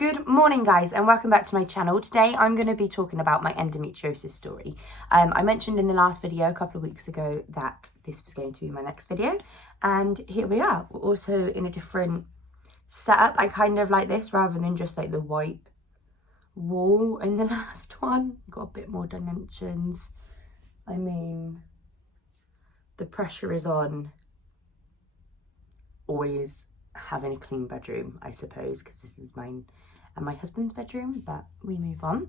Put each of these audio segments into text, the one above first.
Good morning guys and welcome back to my channel. Today I'm going to be talking about my endometriosis story. I mentioned in the last video a couple of weeks ago that this was going to be my next video, and here we are. We're also in a different setup. I kind of like this rather than just like the white wall in the last one. Got a bit more dimensions. I mean, the pressure is on always having a clean bedroom, I suppose, because this is mine and my husband's bedroom, but we move on.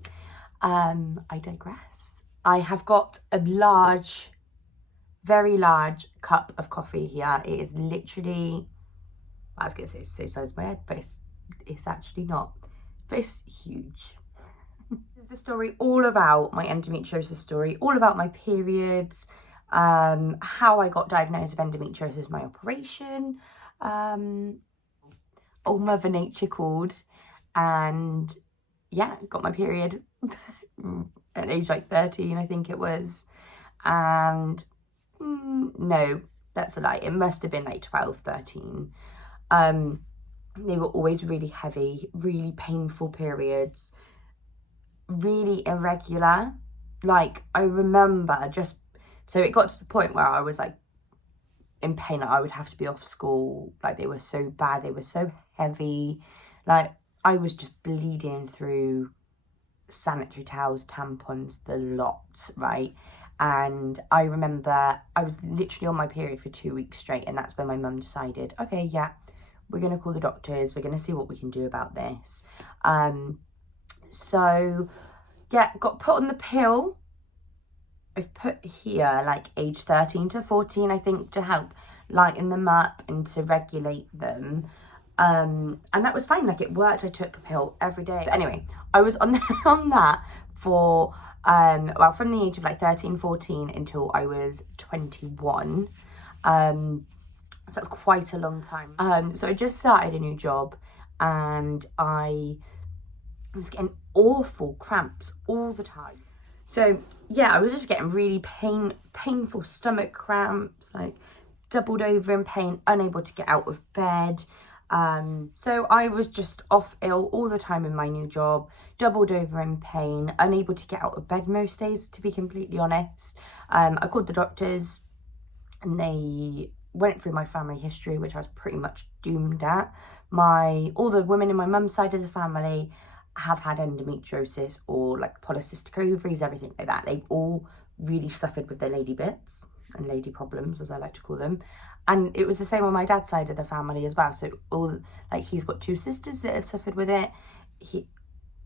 I digress. I have got a large, very large cup of coffee here. It is literally, I was going to say it's the same size as my head, but it's actually not, but it's huge. This is the story all about my endometriosis story, all about my periods, how I got diagnosed with endometriosis, my operation, Mother Nature called, and yeah, got my period at age like 13, I think it was, and no, that's a lie, it must have been like 12, 13. They were always really heavy, really painful periods, really irregular. Like, I remember just, so it got to the point where I was like in pain, like I would have to be off school. Like, they were so bad, they were so heavy, like I was just bleeding through sanitary towels, tampons, the lot, right? And I remember I was literally on my period for 2 weeks straight, and that's when my mum decided, okay, yeah, we're gonna call the doctors, we're gonna see what we can do about this. So yeah, got put on the pill. I've put here like age 13 to 14, I think, to help lighten them up and to regulate them. And that was fine, like it worked. I took a pill every day. But anyway, I was on that for, well, from the age of like 13, 14 until I was 21. So that's quite a long time. So I just started a new job, and I was getting awful cramps all the time. So yeah, I was just getting really painful stomach cramps, like doubled over in pain, unable to get out of bed. So I was just off ill all the time in my new job, doubled over in pain, unable to get out of bed most days, to be completely honest. I called the doctors and they went through my family history, which I was pretty much doomed at. All the women in my mum's side of the family have had endometriosis or like polycystic ovaries, everything like that. They've all really suffered with their lady bits and lady problems, as I like to call them. And it was the same on my dad's side of the family as well. So he's got 2 sisters that have suffered with it.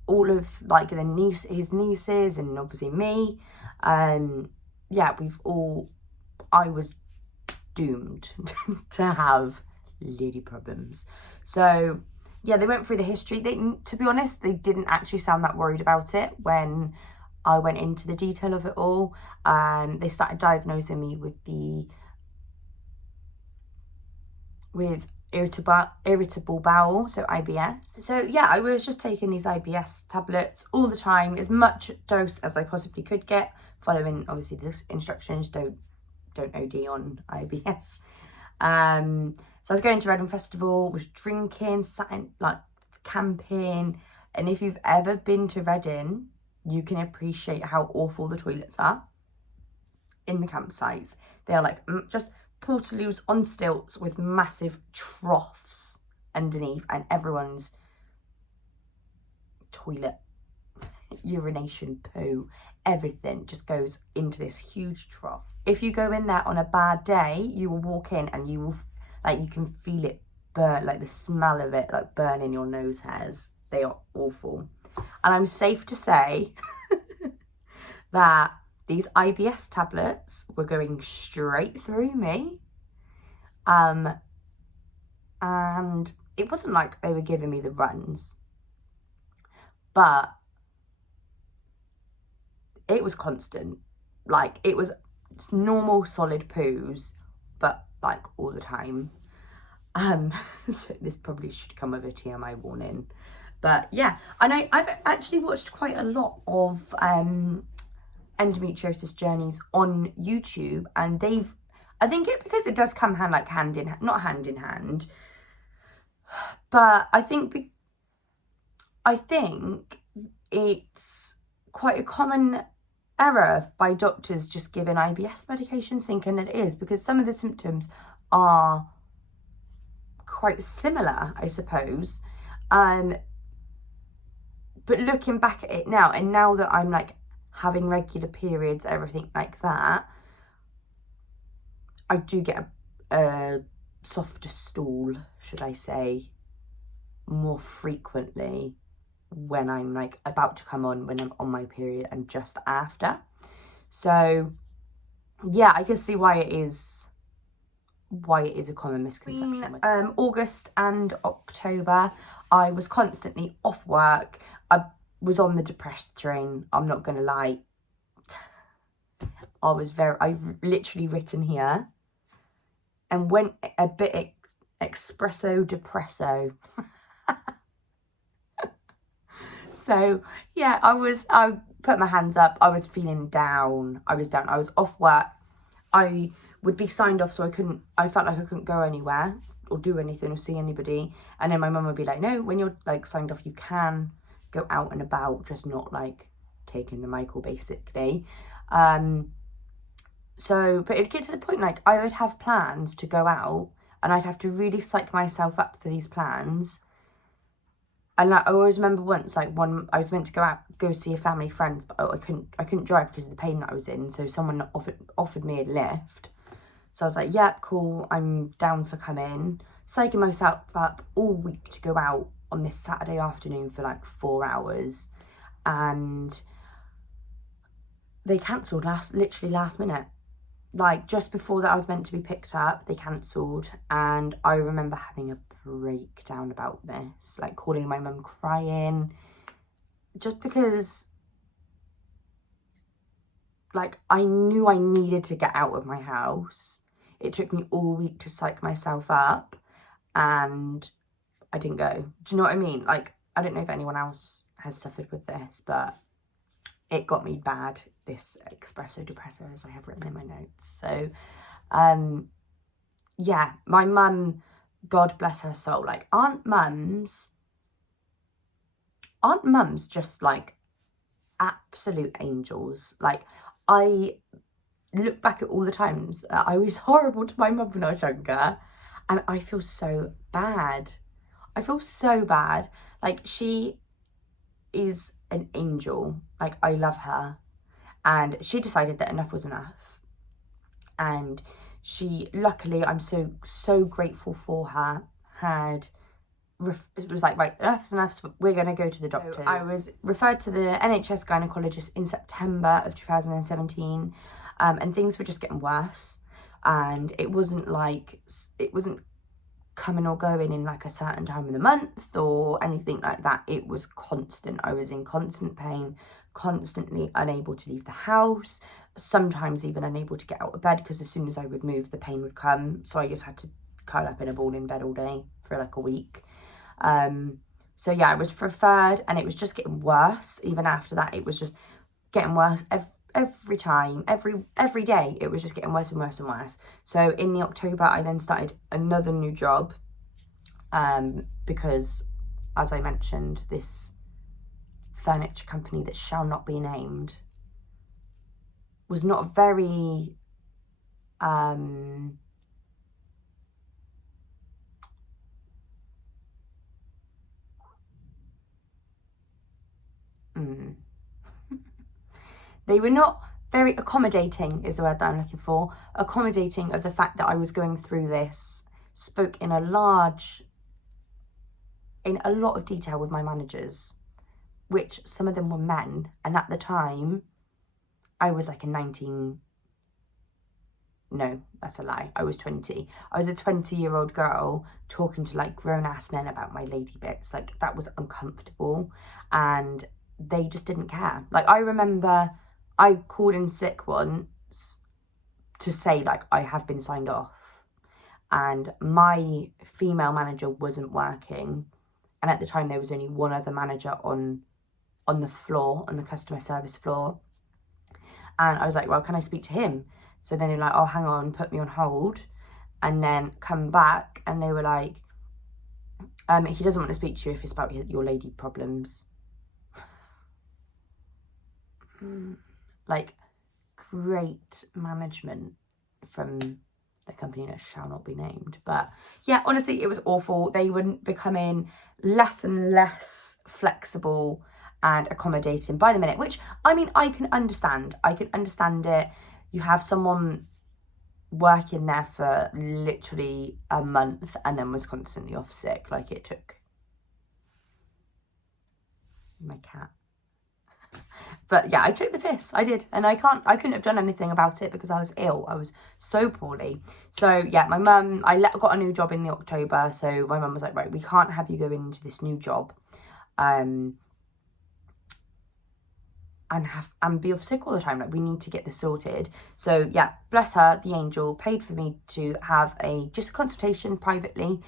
All of like his nieces, and obviously me. Yeah, I was doomed to have lady problems. So yeah, they went through the history. To be honest, they didn't actually sound that worried about it when I went into the detail of it all. They started diagnosing me with irritable bowel, so IBS. So yeah, I was just taking these IBS tablets all the time, as much dose as I possibly could get, following obviously the instructions, don't OD on IBS. So I was going to Reading Festival, was drinking, sat in, like, camping. And if you've ever been to Reading, you can appreciate how awful the toilets are in the campsites. They are like just portaloos on stilts with massive troughs underneath, and everyone's toilet, urination, poo, everything just goes into this huge trough. If you go in there on a bad day, you will walk in and you will, like, you can feel it burn, like the smell of it, like burning your nose hairs. They are awful. And I'm safe to say that these IBS tablets were going straight through me. And it wasn't like they were giving me the runs, but it was constant. Like, it was normal solid poos, but like all the time. So this probably should come with a TMI warning, but yeah. And I've actually watched quite a lot of endometriosis journeys on YouTube, and I think because it does come not hand in hand, but I think I think it's quite a common error by doctors just giving IBS medication, thinking it is, because some of the symptoms are quite similar, I suppose. But looking back at it now, and now that I'm like having regular periods, everything like that, I do get a softer stool, should I say, more frequently when I'm like about to come on, when I'm on my period, and just after. So yeah, I can see why it is a common misconception. Between August and October, I was constantly off work. I was on the depressed train, I'm not gonna lie. I've literally written here, and went a bit espresso depresso. So yeah, I put my hands up, I was feeling down, I was off work. I would be signed off, so I felt like I couldn't go anywhere or do anything or see anybody. And then my mum would be like, no, when you're like signed off, you can go out and about, just not like taking the Michael, basically. So, but it'd get to the point like I would have plans to go out, and I'd have to really psych myself up for these plans. And like, I always remember once, like I was meant to go see a family friends, but I couldn't drive because of the pain that I was in. So someone offered me a lift. So I was like, yeah, cool, I'm down for coming. Psyching myself up all week to go out on this Saturday afternoon for like 4 hours. And they cancelled literally last minute. Like just before that I was meant to be picked up, they cancelled. And I remember having a breakdown about this, like calling my mum, crying, just because like I knew I needed to get out of my house. It took me all week to psych myself up, and I didn't go. Do you know what I mean? Like, I don't know if anyone else has suffered with this, but it got me bad, this espresso depresso, as I have written in my notes. So yeah, my mum, God bless her soul, like aren't mums just like absolute angels? Like, I look back at all the times I was horrible to my mum when I was younger, and I feel so bad. I feel so bad. Like, she is an angel. Like, I love her. And she decided that enough was enough. And she, luckily, I'm so grateful for her, it was like, right, enough's enough, so we're going to go to the doctors. So I was referred to the NHS gynaecologist in September of 2017, and things were just getting worse. And it wasn't coming or going in like a certain time of the month or anything like that. It was constant. I was in constant pain, constantly unable to leave the house, sometimes even unable to get out of bed, because as soon as I would move, the pain would come. So I just had to curl up in a ball in bed all day for like a week. So yeah, I was referred, and it was just getting worse. Even after that, it was just getting worse every time, every day. It was just getting worse and worse and worse. So in the October, I then started another new job, because, as I mentioned, this furniture company that shall not be named was not very they were not very accommodating, is the word that I'm looking for. Accommodating of the fact that I was going through this. Spoke in a lot of detail with my managers, which some of them were men. And at the time, I was like no, that's a lie. I was 20. I was a 20-year-old girl talking to like grown-ass men about my lady bits. Like, that was uncomfortable, and they just didn't care. Like, I remember I called in sick once to say like I have been signed off, and my female manager wasn't working, and at the time there was only one other manager on the floor, on the customer service floor. And I was like, well, can I speak to him? So then they were like, oh, hang on, put me on hold, and then come back, and they were like, He doesn't want to speak to you if it's about your lady problems. Like, great management from the company that shall not be named. But yeah, honestly, it was awful. They were becoming less and less flexible and accommodating by the minute, which, I mean, I can understand. I can understand it. You have someone working there for literally a month and then was constantly off sick. Like, it took my cat. But yeah, I took the piss. I did. And I couldn't have done anything about it because I was ill. I was so poorly. So yeah, my mum, got a new job in the October. So my mum was like, right, we can't have you go into this new job and be off sick all the time. Like, we need to get this sorted. So yeah, bless her, the angel paid for me to have just a consultation privately.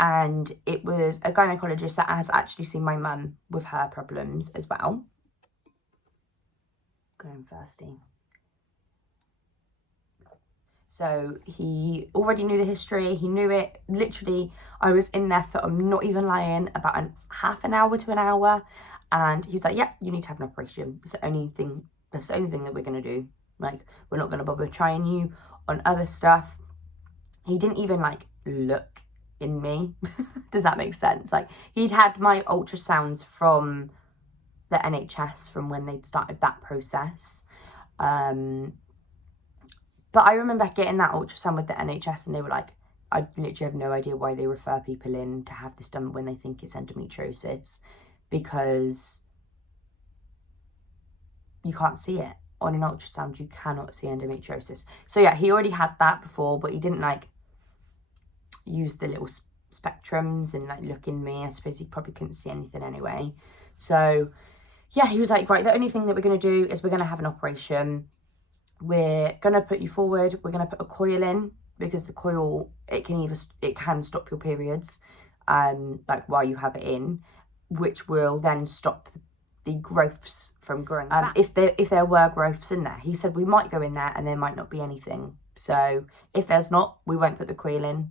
And it was a gynecologist that has actually seen my mum with her problems as well. Going thirsty. So he already knew the history. He knew it. Literally, I was in there for, I'm not even lying, about half an hour to an hour. And he was like, yeah, you need to have an operation. That's the only thing that we're going to do. Like, we're not going to bother trying you on other stuff. He didn't even, like, look in me. Does that make sense? Like, he'd had my ultrasounds from the NHS from when they'd started that process. But I remember getting that ultrasound with the NHS and they were like, I literally have no idea why they refer people in to have this done when they think it's endometriosis, because you can't see it. On an ultrasound, you cannot see endometriosis. So yeah, he already had that before, but he didn't like use the little spectrums and like look in me. I suppose he probably couldn't see anything anyway. So yeah, he was like, right, the only thing that we're going to do is we're going to have an operation. We're going to put you forward. We're going to put a coil in, because the coil, it can stop your periods, like while you have it in, which will then stop the growths from growing back. If there were growths in there, he said we might go in there and there might not be anything. So if there's not, we won't put the coil in.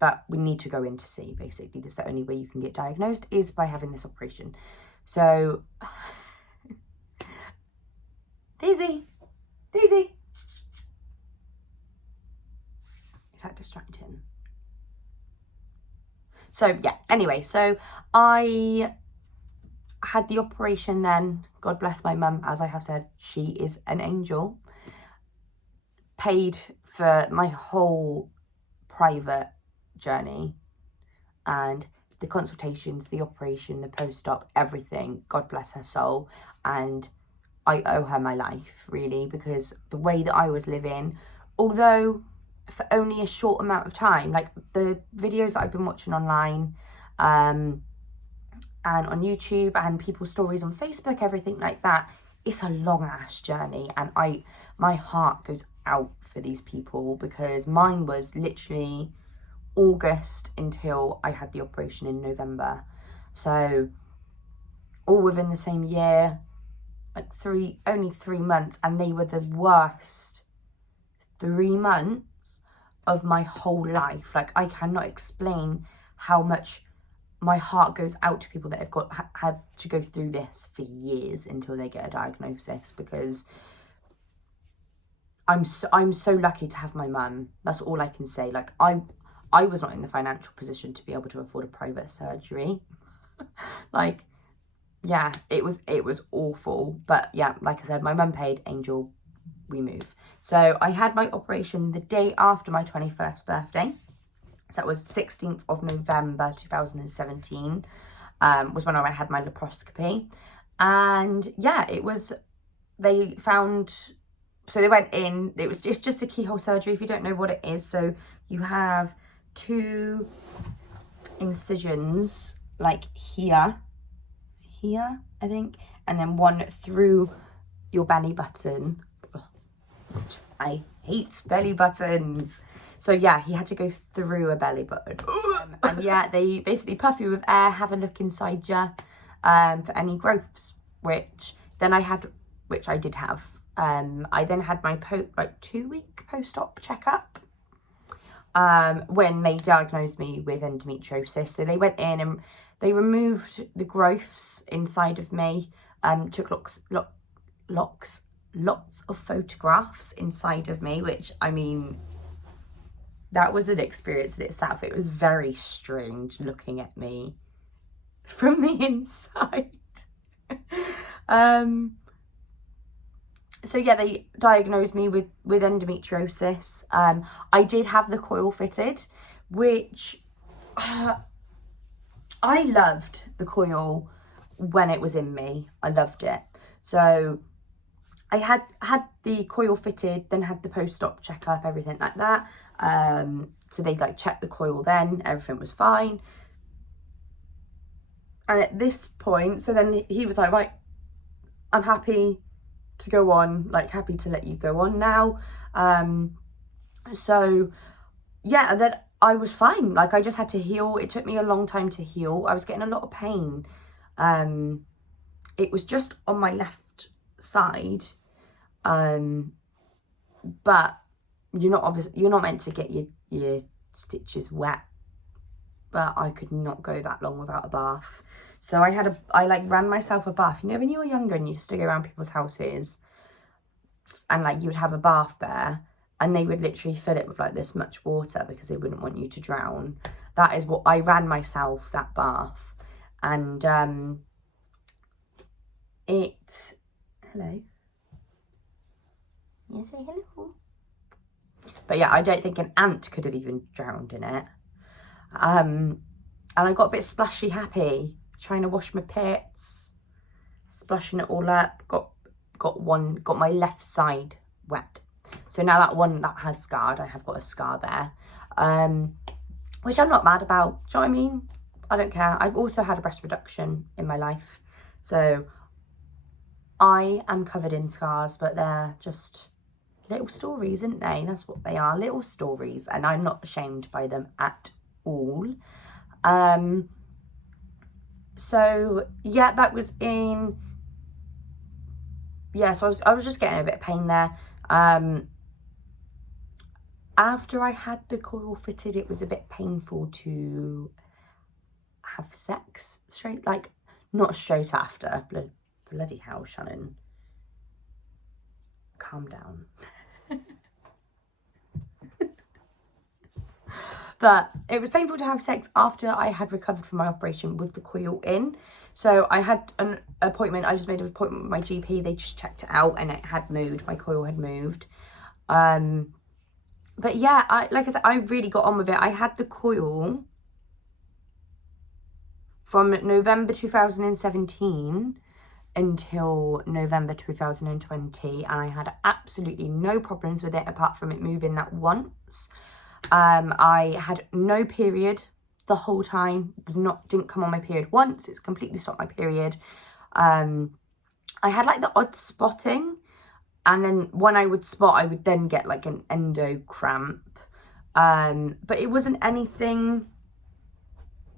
But we need to go in to see, basically. That's the only way you can get diagnosed, is by having this operation. So Daisy. Is that distracting? So yeah, anyway, so I had the operation then. God bless my mum, as I have said, she is an angel. Paid for my whole private journey and the consultations, the operation, the post-op, everything. God bless her soul. And I owe her my life, really, because the way that I was living, although for only a short amount of time, like the videos that I've been watching online and on YouTube and people's stories on Facebook, everything like that, it's a long ass journey, and my heart goes out for these people, because mine was literally August until I had the operation in November. So all within the same year, like only 3 months, and they were the worst 3 months of my whole life. Like, I cannot explain how much my heart goes out to people that have to go through this for years until they get a diagnosis, because I'm so lucky to have my mum. That's all I can say. Like, I was not in the financial position to be able to afford a private surgery. Like, yeah, it was awful. But yeah, like I said, my mum paid, angel, we move. So I had my operation the day after my 21st birthday. So that was 16th of November 2017, was when I had my laparoscopy. And yeah, they went in, it's just a keyhole surgery, if you don't know what it is. So you have 2 incisions, like here, I think, and then one through your belly button. I hate belly buttons. So yeah, he had to go through a belly button. And yeah, they basically puff you with air, have a look inside you for any growths, which I did have. I then had my 2-week post-op checkup, when they diagnosed me with endometriosis. So they went in and they removed the growths inside of me, took lots of photographs inside of me, which, I mean, that was an experience in itself. It was very strange looking at me from the inside. So yeah, they diagnosed me with endometriosis. I did have the coil fitted, which I loved the coil when it was in me. I loved it. So I had the coil fitted, then had the post-op checkup, everything like that. So they like checked the coil then, everything was fine. And at this point, so then he was like, right, I'm happy to go on, like happy to let you go on now. So yeah, and then I was fine. Like I just had to heal. It took me a long time to heal. I was getting a lot of pain. It was just on my left side. But you're not meant to get your stitches wet. But I could not go that long without a bath. So I like ran myself a bath. You know, when you were younger and you used to go around people's houses and like you would have a bath there and they would literally fill it with like this much water because they wouldn't want you to drown. That is what I ran myself, that bath. And hello. You say hello. But yeah, I don't think an ant could have even drowned in it. And I got a bit splashy happy, trying to wash my pits, splashing it all up. Got my left side wet. So now that one that has scarred, I have got a scar there, which I'm not mad about. Do you know what I mean? I don't care. I've also had a breast reduction in my life, so I am covered in scars, but they're just little stories, isn't they? That's what they are, little stories, and I'm not ashamed by them at all. So yeah, that was in, yeah, so I was just getting a bit of pain there. After I had the coil fitted, it was a bit painful to have sex straight, like not straight after. Bloody hell, Shannon, calm down. But it was painful to have sex after I had recovered from my operation with the coil in. So I had an appointment. I just made an appointment with my GP. They just checked it out and it had moved. My coil had moved. But yeah, like I said, I really got on with it. I had the coil from November 2017 until November 2020. And I had absolutely no problems with it apart from it moving that once. I had no period the whole time. Didn't come on my period once. It's completely stopped my period. I had like the odd spotting, and then when I would spot, I would then get like an endo cramp. But it wasn't anything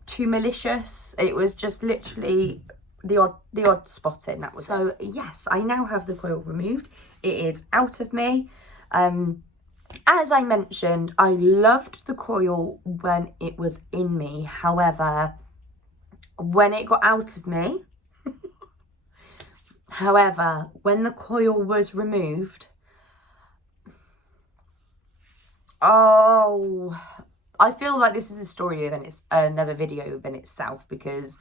too malicious. It was just literally the odd spotting. That was so. Yes, I now have the coil removed. It is out of me. As I mentioned, I loved the coil when it was in me. However, when it got out of me, when the coil was removed, oh, I feel like this is a story of another video in itself, because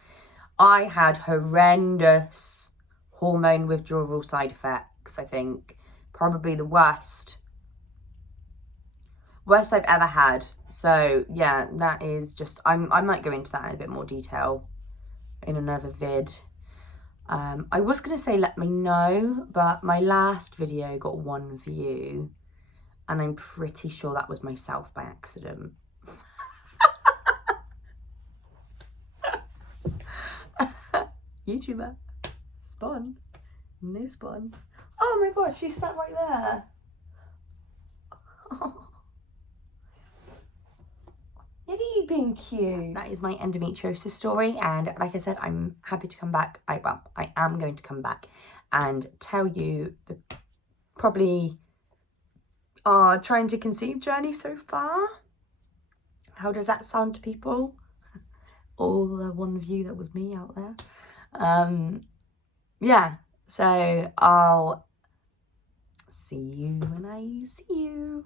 I had horrendous hormone withdrawal side effects. I think probably the worst I've ever had. So yeah, that is just, I might go into that in a bit more detail in another vid. I was going to say let me know, but my last video got 1 view and I'm pretty sure that was myself by accident. YouTuber, spawn, no spawn. Oh my god, she sat right there. Oh. Look at you being cute. That is my endometriosis story, and like I said, I'm happy to come back. I am going to come back and tell you the probably our trying to conceive journey so far. How does that sound to people? All the one view that was me out there. Yeah, so I'll see you when I see you.